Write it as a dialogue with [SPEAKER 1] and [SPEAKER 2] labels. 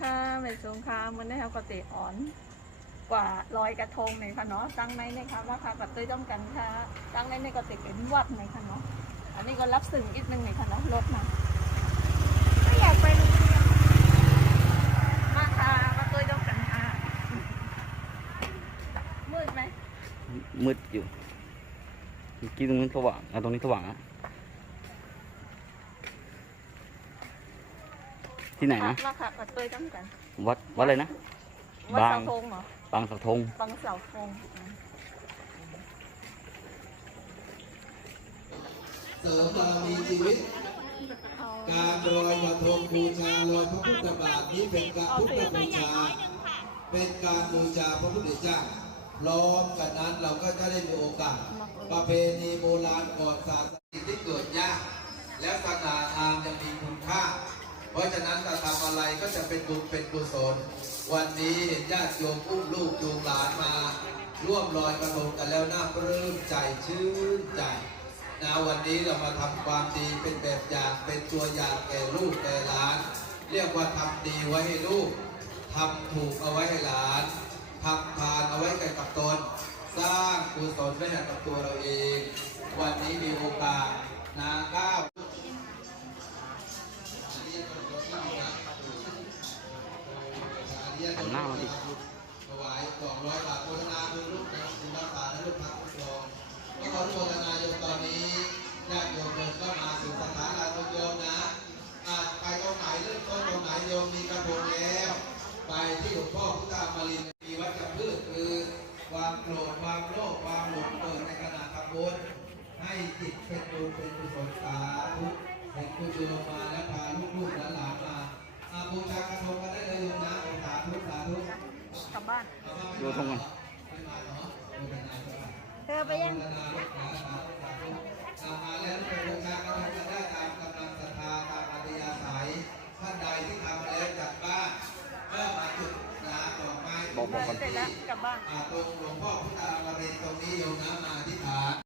[SPEAKER 1] ค่ะเมสูงค่ะมันได้เอากติอ่อน กว่าลอยกระทงเลยค่ะเนาะตั้งในในค่ะราคาปัดตุ้ยต้องกันค่ะตั้งในในกติเป็นวัดเลยค่ะเนาะอันนี้ก็รับสื่ออีกนึงเลยค่ะเนาะลดมาไม่อยากไปโรงเรียนมาค่ะมาตุ้ยต้องกันค่ะมืดไหม
[SPEAKER 2] มืดอยู่เมื่อกี้ตรงนั้นสว่างอะตรงนี้สว่างอะ ที่ไหนนะ
[SPEAKER 1] มาค่ะปัดตุ้ยต้องกัน
[SPEAKER 2] วัดวัดอะไรนะ
[SPEAKER 1] วัด
[SPEAKER 2] บาง
[SPEAKER 1] เสาธงเหรอบา
[SPEAKER 2] งเสะทง
[SPEAKER 1] บางเสาธงอืม
[SPEAKER 3] เสริมบารมีชีวิต
[SPEAKER 1] เอา
[SPEAKER 3] การลอยกระทงบูชาลอยพระพุทธบาทนี้เป็นการพุทธบูชา เป็นการบูชาพระพุทธเจ้าพร้อมกันนั้นเราก็จะได้มีโอกาส ประเพณีโบราณก่อนศาสนาที่เกิดยาก และศาสนางามยังมีคุณค่า เพราะฉะนั้นการทำอะไรก็จะเป็นบุญเป็นกุศล วันนี้เห็นญาติโยมอุ้มลูกจูงหลานมา ร่วมลอยกระทงกันแล้วน่าปลื้มใจชื่นใจนะวันนี้เรามาทำความดีเป็นแบบอย่างเป็นตัวอย่างแก่ลูกแก่หลาน เรียกว่าทำดีไว้ให้ลูกทำถูกเอาไว้ให้หลานทำทานเอาไว้แก่กับตน สร้างกุศลไว้ให้กับตัวเราเอง
[SPEAKER 2] หันหน้ามาดิ
[SPEAKER 3] ถวายสองร้อยบาทโฆษณาคือลูกนะคุณรักษาและลูกพักลูกรองแล้วก็โฆษณาโยมตอนนี้ญาติโยมเดินก็มาสู่สถานลานโยมนะอาจไปตรงไหนเริ่มต้นตรงไหนโยมมีกระทงแล้ว ไปที่หลวงพ่อพุทธามารินมีวัชพืชคือความโกรธความโลภความหลงเกิดในขณะทำบุญให้จิตเป็นบุญเป็นกุศลสา กด้เลั
[SPEAKER 1] บบ้าน
[SPEAKER 2] ดูทงกัน
[SPEAKER 1] เธอไปยัง
[SPEAKER 3] อาหาและรูปแบบการกระได้ตามกำลังศรัทธาตามอัธยาศัยท่านใดที่ทำแล้วจัดบ้านก็มาจุดน้ำดอไม้
[SPEAKER 2] บอกบอกกัน
[SPEAKER 1] วตรงหลวงพ่อพุทธาม
[SPEAKER 3] รินตรงนี้โยมน้ำมาที่ฐาน